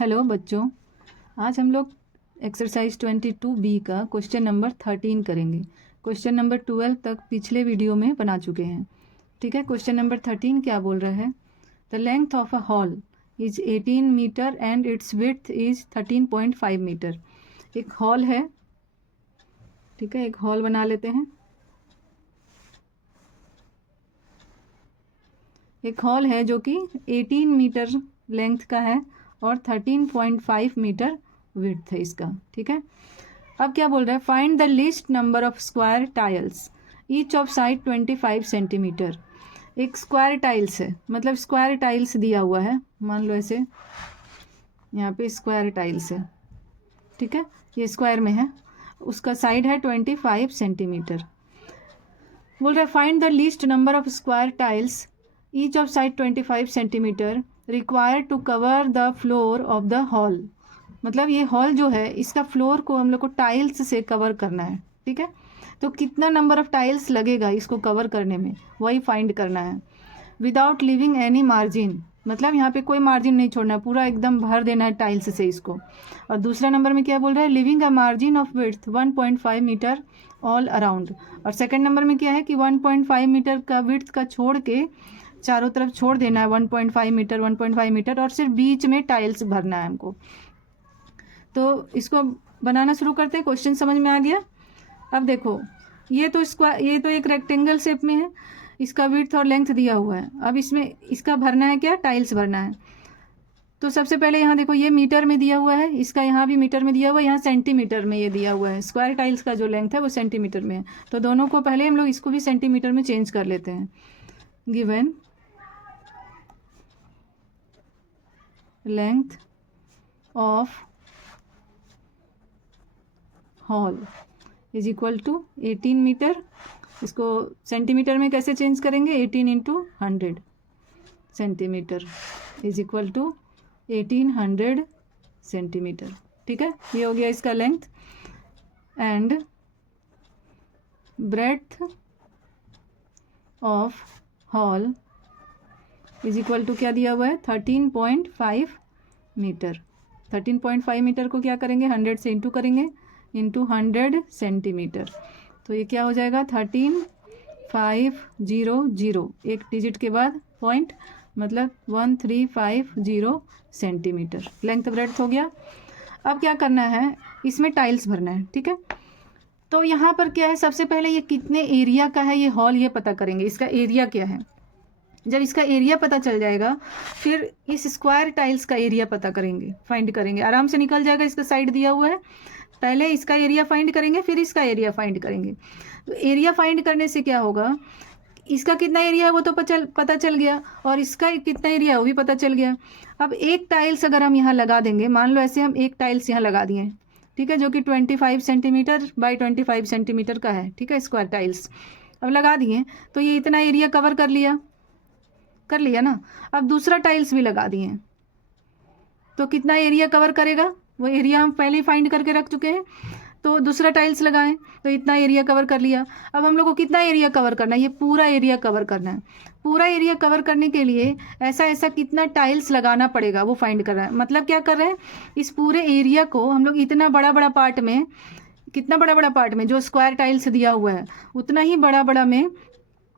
Hello बच्चों, आज हम लोग एक्सरसाइज 22B का क्वेश्चन नंबर 13 करेंगे। क्वेश्चन नंबर 12 तक पिछले वीडियो में बना चुके हैं। ठीक है, क्वेश्चन नंबर 13 क्या बोल रहा है? The length of a hall is 18 metre and it's width is 13.5 metre. एक हॉल है, ठीक है, एक हॉल बना लेते हैं। एक हॉल है जो कि 18 मीटर लेंथ का है और 13.5 मीटर विड्थ है इसका। ठीक है, अब क्या बोल रहा है? Find the least number of square tiles each of side 25 centimetre. एक स्क्वायर टाइल्स है, मतलब स्क्वायर टाइल्स दिया हुआ है, मान लो ऐसे यहाँ पे स्क्वायर टाइल्स है। ठीक है, ये स्क्वायर में है, उसका साइड है 25 सेंटीमीटर। बोल रहा है find the least number of square tiles each of side 25 centimetre required to cover the floor of the hall. मतलब ये हॉल जो है इसका फ्लोर को हम लोग को टाइल्स से कवर करना है। ठीक है, तो कितना नंबर ऑफ टाइल्स लगेगा इसको कवर करने में, वही फाइंड करना है। विदाउट लिविंग एनी मार्जिन, मतलब यहाँ पे कोई मार्जिन नहीं छोड़ना है, पूरा एकदम भर देना है टाइल्स से इसको। और दूसरा नंबर में क्या बोल रहा है? Leaving a margin of width 1.5 metre all around. और सेकंड नंबर में क्या है कि 1.5 मीटर का विड्थ का छोड़ के चारों तरफ छोड़ देना है 1.5 मीटर 1.5 मीटर, और सिर्फ बीच में टाइल्स भरना है हमको। तो इसको बनाना शुरू करते हैं। क्वेश्चन समझ में आ गया? अब देखो, ये तो एक रेक्टेंगल शेप में है, इसका विड्थ और लेंथ दिया हुआ है। अब इसमें इसका भरना है क्या? टाइल्स भरना है। तो सबसे पहले यहाँ देखो, ये मीटर में दिया हुआ है, इसका यहाँ भी मीटर में दिया हुआ है, यहाँ सेंटीमीटर में ये दिया हुआ है। स्क्वायर टाइल्स का जो लेंथ है वो सेंटीमीटर में है, तो दोनों को पहले हम लोग इसको भी सेंटीमीटर में चेंज कर लेते हैं। Given length of hall is equal to 18 metre. इसको सेंटीमीटर में कैसे चेंज करेंगे? 18 into 100 centimetre is equal to 1800 centimetre. ठीक है, ये हो गया इसका length. And breadth of hall is equal to क्या दिया हुआ है? 13.5 मीटर। 13.5 मीटर को क्या करेंगे? 100 से इंटू करेंगे, इंटू 100 सेंटीमीटर। तो ये क्या हो जाएगा? 13500, एक डिजिट के बाद पॉइंट, मतलब 1350 सेंटीमीटर लेंथ ब्रेड्थ हो गया। अब क्या करना है? इसमें टाइल्स भरना है। ठीक है, तो यहाँ पर क्या है? सबसे पहले ये कितने एरिया का है ये हॉल, ये पता करेंगे इसका एरिया क्या है। जब इसका एरिया पता चल जाएगा फिर इस स्क्वायर टाइल्स का एरिया पता करेंगे, फाइंड करेंगे, आराम से निकल जाएगा। इसका साइड दिया हुआ है, पहले इसका एरिया फाइंड करेंगे फिर इसका एरिया फाइंड करेंगे। तो एरिया फाइंड करने से क्या होगा? इसका कितना एरिया है वो तो पता चल गया, और इसका कितना एरिया है वो भी पता चल गया। अब एक टाइल्स अगर हम यहाँ लगा देंगे, मान लो ऐसे हम एक टाइल्स यहाँ लगा दिए, ठीक है, जो कि 25 सेंटीमीटर बाई 25 सेंटीमीटर का है। ठीक है, स्क्वायर टाइल्स अब लगा दिए तो ये इतना एरिया कवर कर लिया ना। अब दूसरा टाइल्स भी लगा दिए तो कितना एरिया कवर करेगा? वो एरिया हम पहले ही फाइंड करके रख चुके हैं। तो दूसरा टाइल्स लगाएं तो इतना एरिया कवर कर लिया। अब हम लोग को कितना एरिया कवर करना है? ये पूरा एरिया कवर करना है। पूरा एरिया कवर करने के लिए ऐसा कितना टाइल्स लगाना पड़ेगा वो फाइंड कर रहा है। मतलब क्या कर रहे हैं? इस पूरे एरिया को हम लोग इतना बड़ा बड़ा पार्ट में, कितना बड़ा बड़ा पार्ट में जो स्क्वायर टाइल्स दिया हुआ है उतना ही बड़ा बड़ा में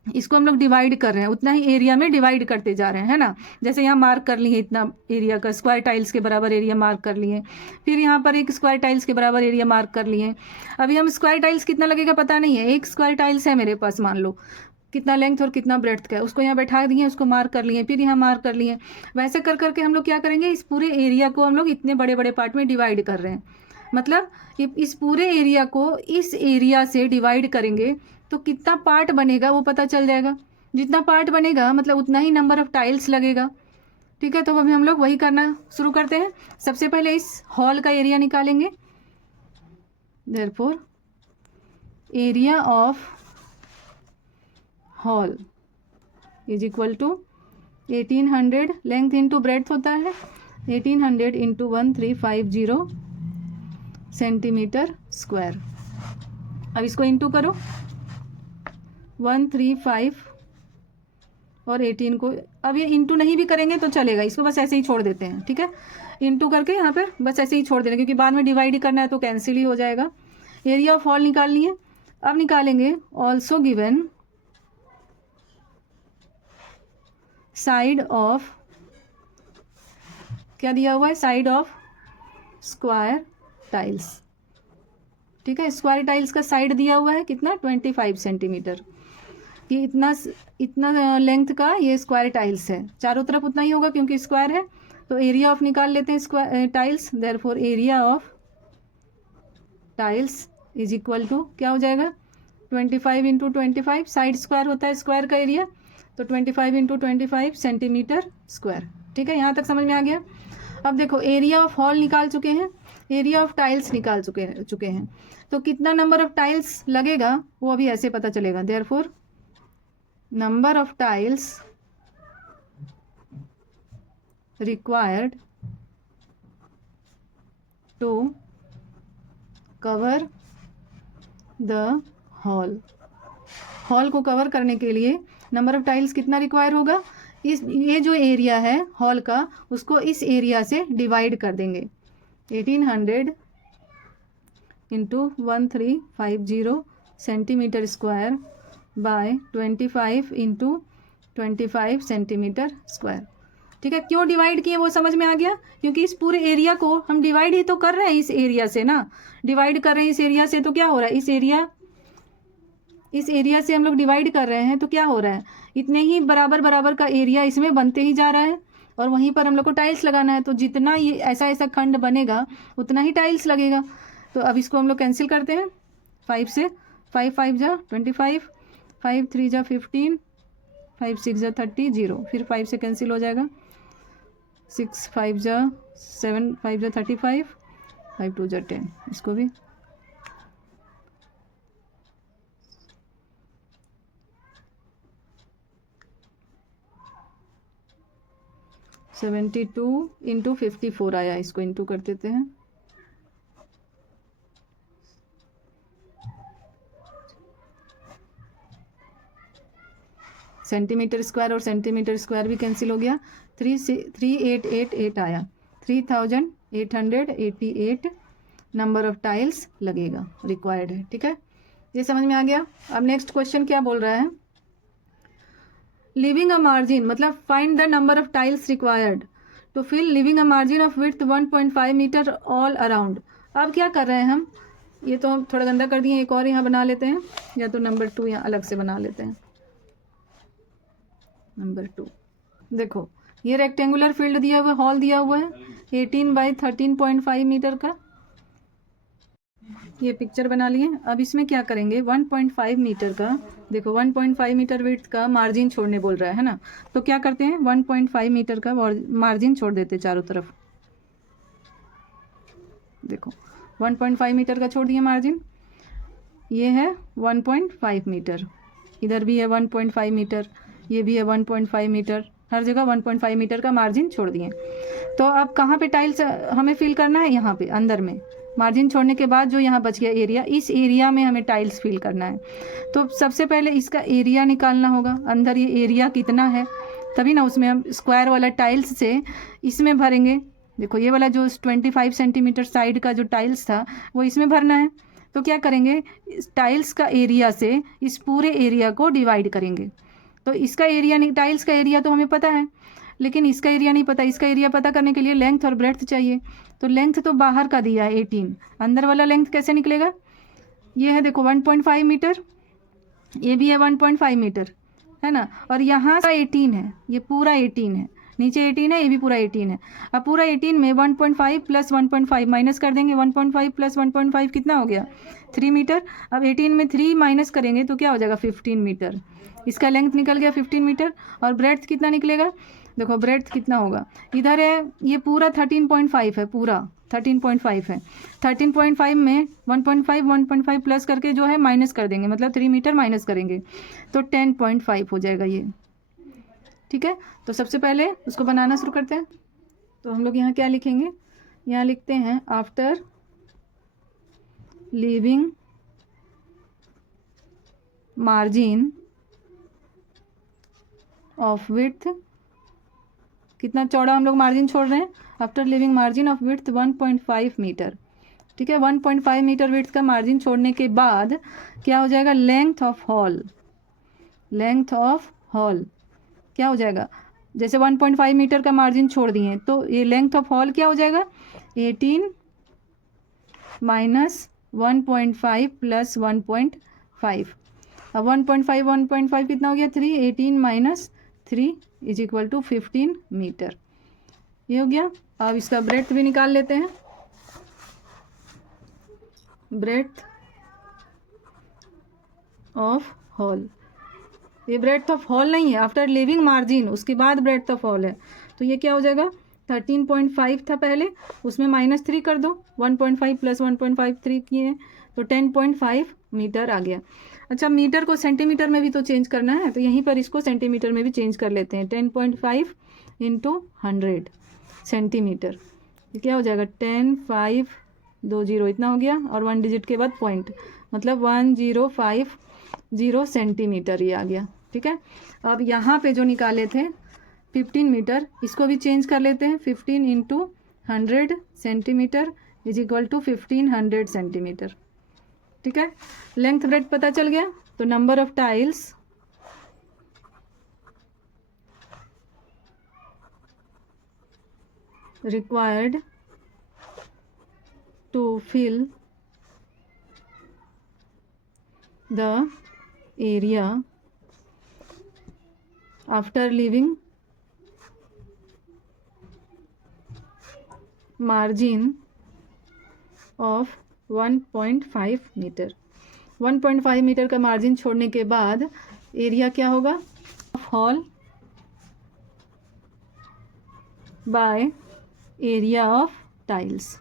इसको हम लोग डिवाइड कर रहे हैं, उतना ही एरिया में डिवाइड करते जा रहे हैं, है ना। जैसे यहाँ मार्क कर लिए इतना एरिया का, स्क्वायर टाइल्स के बराबर एरिया मार्क कर लिए, फिर यहाँ पर एक स्क्वायर टाइल्स के बराबर एरिया मार्क कर लिए। अभी हम स्क्वायर टाइल्स कितना लगेगा पता नहीं है, एक स्क्वायर टाइल्स है मेरे पास, मान लो कितना लेंथ और कितना ब्रेड्थ का है, उसको यहाँ बैठा दिए, उसको मार्क कर लिए, फिर यहाँ मार्क कर लिए। वैसे कर करके हम लोग क्या करेंगे? इस पूरे एरिया को हम लोग इतने बड़े बड़े पार्ट में डिवाइड कर रहे हैं। मतलब इस पूरे एरिया को इस एरिया से डिवाइड करेंगे तो कितना पार्ट बनेगा वो पता चल जाएगा। जितना पार्ट बनेगा मतलब उतना ही नंबर ऑफ टाइल्स लगेगा। ठीक है, तो अभी हम लोग वही करना शुरू करते हैं। सबसे पहले इस हॉल का एरिया निकालेंगे। Therefore area of hall is equal to 1800 length into breadth होता है, 1800 इंटू 1350 सेंटीमीटर स्क्वायर। अब इसको इंटू करो, 135 और 18 को, अब ये इंटू नहीं भी करेंगे तो चलेगा, इसको बस ऐसे ही छोड़ देते हैं। ठीक है, इनटू करके यहाँ पे बस ऐसे ही छोड़ देना, क्योंकि बाद में डिवाइड ही करना है तो कैंसिल ही हो जाएगा। एरिया ऑफ हॉल निकालनी है। अब निकालेंगे ऑल्सो गिवन साइड ऑफ, क्या दिया हुआ है, साइड ऑफ स्क्वायर टाइल्स। ठीक है, स्क्वायर टाइल्स का साइड दिया हुआ है कितना, 25 सेंटीमीटर कि इतना लेंथ का ये स्क्वायर टाइल्स है, चारों तरफ उतना ही होगा क्योंकि स्क्वायर है। तो एरिया ऑफ निकाल लेते हैं square tiles, therefore area of tiles is equal to क्या हो जाएगा, 25 इंटू 25, साइड स्क्वायर होता है स्क्वायर का एरिया, तो 25 इंटू 25 सेंटीमीटर स्क्वायर। ठीक है, यहाँ तक समझ में आ गया। अब देखो एरिया ऑफ हॉल निकाल चुके हैं, एरिया ऑफ टाइल्स निकाल चुके हैं, तो कितना नंबर ऑफ टाइल्स लगेगा वो अभी ऐसे पता चलेगा। Therefore number of tiles required to cover the hall, hall को कवर करने के लिए नंबर ऑफ टाइल्स कितना रिक्वायर होगा, ये जो एरिया है हॉल का उसको इस एरिया से डिवाइड कर देंगे, 1800 into 1350 centimetre square by 25 into 25 centimetre square. ठीक है, क्यों डिवाइड किए वो समझ में आ गया, क्योंकि इस पूरे एरिया को हम डिवाइड ही तो कर रहे हैं इस एरिया से ना, डिवाइड कर रहे हैं इस एरिया से, तो क्या हो रहा है, इस एरिया से हम लोग डिवाइड कर रहे हैं तो क्या हो रहा है, इतने ही बराबर बराबर का एरिया इसमें बनते ही जा रहा है और वहीं पर हम लोग को टाइल्स लगाना है, तो जितना ये ऐसा ऐसा खंड बनेगा उतना ही टाइल्स लगेगा। तो अब इसको हम लोग कैंसिल करते हैं 5 से, 5 5 जा 25, 5 3 जा 15, 5 6 जा 30, 0, फिर 5 से कैंसिल हो जाएगा, 6 5 जा 7, 5 जा 35, 5 2 जा 10, इसको भी 72 इंटू 54 आया, इसको इंटू कर देते हैं, सेंटीमीटर स्क्वायर और सेंटीमीटर स्क्वायर भी कैंसिल हो गया, 3888 आया, 3888 नंबर ऑफ टाइल्स लगेगा, रिक्वायर्ड है। ठीक है, ये समझ में आ गया। अब नेक्स्ट क्वेश्चन क्या बोल रहा है, लिविंग अ मार्जिन, मतलब find the number of tiles required to fill leaving a margin of width 1.5 metre all around. अब क्या कर रहे हैं हम, ये तो हम थोड़ा गंदा कर दिए, एक और यहाँ बना लेते हैं, या तो नंबर 2 यहाँ अलग से बना लेते हैं, नंबर 2। देखो ये रेक्टेंगुलर फील्ड दिया हुआ, हॉल दिया हुआ है 18 बाई 13.5 मीटर का, ये पिक्चर बना लिए। अब इसमें क्या करेंगे, 1.5 मीटर का, देखो 1.5 मीटर विड्थ का मार्जिन छोड़ने बोल रहा है ना, तो क्या करते हैं 1.5 मीटर का मार्जिन छोड़ देते चारों तरफ। देखो 1.5 मीटर का छोड़ दिए मार्जिन, ये है 1.5 मीटर, इधर भी है 1.5 मीटर, ये भी है 1.5 मीटर, हर जगह 1.5 मीटर का मार्जिन छोड़ दिए। तो अब कहाँ पे टाइल्स हमें फिल करना है, यहाँ पे अंदर में, मार्जिन छोड़ने के बाद जो यहाँ बच गया एरिया, इस एरिया में हमें टाइल्स फिल करना है। तो सबसे पहले इसका एरिया निकालना होगा, अंदर ये एरिया कितना है, तभी ना उसमें हम स्क्वायर वाला टाइल्स से इसमें भरेंगे। देखो ये वाला जो 25 सेंटीमीटर साइड का जो टाइल्स था वो इसमें भरना है, तो क्या करेंगे, टाइल्स का एरिया से इस पूरे एरिया को डिवाइड करेंगे। तो इसका एरिया नहीं, टाइल्स का एरिया तो हमें पता है लेकिन इसका एरिया नहीं पता, इसका एरिया पता करने के लिए लेंथ और ब्रेड्थ चाहिए। तो लेंथ तो बाहर का दिया है 18, अंदर वाला लेंथ कैसे निकलेगा, ये है देखो 1.5 मीटर, ये भी है 1.5 मीटर है ना, और यहाँ का 18 है, ये पूरा 18 है, नीचे 18 है, ये भी पूरा 18 है। अब पूरा 18 में 1.5 प्लस 1.5 माइनस कर देंगे, 1.5 प्लस 1.5 कितना हो गया, 3 मीटर। अब 18 में 3 माइनस करेंगे तो क्या हो जाएगा, 15 मीटर, इसका लेंथ निकल गया 15 मीटर। और ब्रेड्थ कितना निकलेगा, देखो ब्रेड्थ कितना होगा, इधर है ये पूरा 13.5 है, पूरा 13.5 है, 13.5 में 1.5 प्लस करके जो है माइनस कर देंगे, मतलब 3 मीटर माइनस करेंगे तो 10.5 हो जाएगा ये। ठीक है, तो सबसे पहले उसको बनाना शुरू करते हैं। तो हम लोग यहाँ क्या लिखेंगे, यहाँ लिखते हैं after leaving margin of width कितना चौड़ा हम लोग मार्जिन छोड़ रहे हैं, after leaving margin of width 1.5 metre, ठीक है। 1.5 मीटर विड्थ का मार्जिन छोड़ने के बाद क्या हो जाएगा, length of hall, length of hall क्या हो जाएगा, जैसे 1.5 मीटर का मार्जिन छोड़ दिए तो ये लेंथ ऑफ हॉल क्या हो जाएगा, 18 माइनस 1.5 प्लस 1.5। अब 1.5 कितना हो गया, 3, 18 minus 3 is equal to 15 metre, ये हो गया। अब इसका ब्रेड्थ भी निकाल लेते हैं, ब्रेड्थ ऑफ हॉल, ये ब्रेड्थ ऑफ हॉल नहीं है, आफ्टर लीविंग मार्जिन उसके बाद ब्रेड्थ ऑफ हॉल है, तो ये क्या हो जाएगा, 13.5 था पहले, उसमें -3 कर दो, 1.5 प्लस 1.5 3 किए हैं तो 10.5 मीटर आ गया। अच्छा, मीटर को सेंटीमीटर में भी तो चेंज करना है, तो यहीं पर इसको सेंटीमीटर में भी चेंज कर लेते हैं, 10.5 इंटू 100 सेंटीमीटर, क्या हो जाएगा, 10,520 इतना हो गया, और 1 डिजिट के बाद पॉइंट, मतलब 1050 सेंटीमीटर ये आ गया, ठीक है। अब यहाँ पे जो निकाले थे 15 मीटर, इसको भी चेंज कर लेते हैं, 15 into 100 centimetre is equal to 1500 centimetre, ठीक है। लेंथ ब्रेड्थ पता चल गया, तो number of tiles required to fill the area after leaving margin of 1.5 metre. 1.5 metre का मार्जिन छोड़ने के बाद एरिया क्या होगा, hall by area of tiles.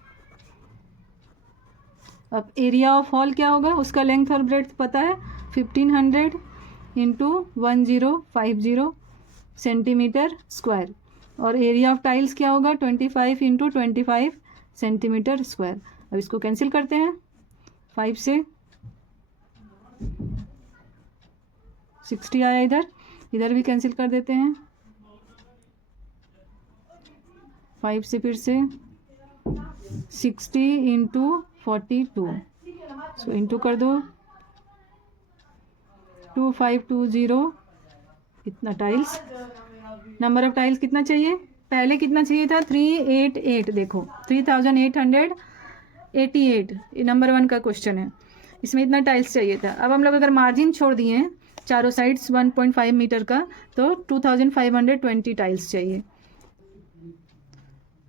अब एरिया ऑफ हॉल क्या होगा, उसका लेंथ और ब्रेड्थ पता है, 1500 इंटू 1050 सेंटीमीटर स्क्वायर, और एरिया ऑफ टाइल्स क्या होगा, 25 इंटू 25 सेंटीमीटर स्क्वायर। अब इसको कैंसिल करते हैं, 5 से 60 आया, इधर भी कैंसिल कर देते हैं, 5 से फिर से 60 इंटू 42, सो इंटू कर दो, 2520 इतना टाइल्स। नंबर ऑफ टाइल्स कितना चाहिए, पहले कितना चाहिए था, 388, देखो 3888, नंबर 1 का क्वेश्चन है, इसमें इतना टाइल्स चाहिए था। अब हम लोग अगर मार्जिन छोड़ दिए हैं चारों साइड्स 1.5 मीटर का, तो 2520 टाइल्स चाहिए।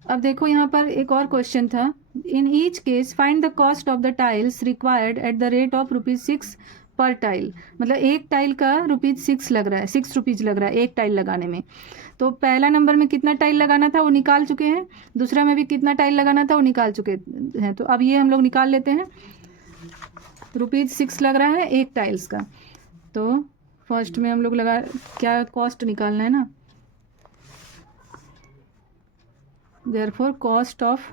अब देखो यहाँ पर एक और क्वेश्चन था, in each case find the cost of the tiles required at the rate of ₹6 पर टाइल, मतलब एक टाइल का ₹6 लग रहा है, ₹6 लग रहा है एक टाइल लगाने में। तो पहला नंबर में कितना टाइल लगाना था वो निकाल चुके हैं, दूसरा में भी कितना टाइल लगाना था वो निकाल चुके हैं, तो अब ये हम लोग निकाल लेते हैं। ₹6 लग रहा है एक टाइल्स का, तो फर्स्ट में हम लोग लगा, क्या कॉस्ट निकालना है ना, देयरफॉर कॉस्ट ऑफ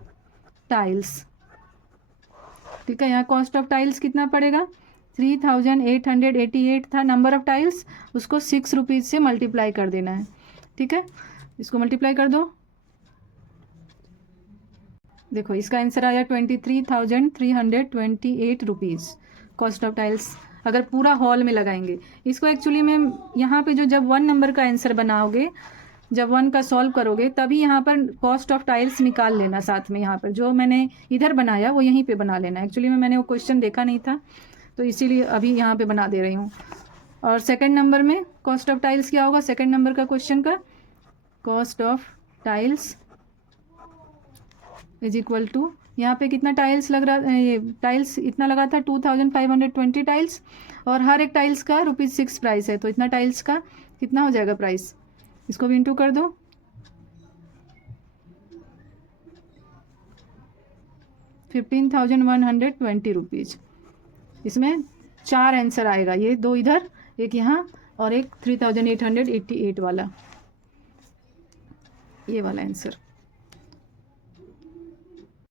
टाइल्स, ठीक है। यहाँ कॉस्ट ऑफ टाइल्स कितना पड़ेगा, 3888 था नंबर ऑफ टाइल्स, उसको ₹6 से मल्टीप्लाई कर देना है, ठीक है। इसको मल्टीप्लाई कर दो, देखो इसका आंसर आया 23,328 रुपीज़ कॉस्ट ऑफ टाइल्स, अगर पूरा हॉल में लगाएंगे इसको। एक्चुअली में यहाँ पे जो जब 1 नंबर का आंसर बनाओगे, जब 1 का सॉल्व करोगे, तभी यहाँ पर कॉस्ट ऑफ टाइल्स निकाल लेना साथ में, यहाँ पर जो मैंने इधर बनाया वो यहीं पे बना लेना। एक्चुअली में मैंने वो क्वेश्चन देखा नहीं था, तो इसीलिए अभी यहाँ पे बना दे रही हूँ। और सेकंड नंबर में कॉस्ट ऑफ टाइल्स क्या होगा, सेकंड नंबर का क्वेश्चन का cost of tiles is equal to, यहाँ पे कितना टाइल्स लग रहा, ये टाइल्स इतना लगा था 2520 टाइल्स, और हर एक टाइल्स का ₹6 प्राइस है, तो इतना टाइल्स का कितना हो जाएगा प्राइस, इसको भी इंटू कर दो, 15,120 रुपीज़। इसमें 4 आंसर आएगा, ये 2 इधर, एक यहाँ, और एक 3888 वाला, ये वाला आंसर।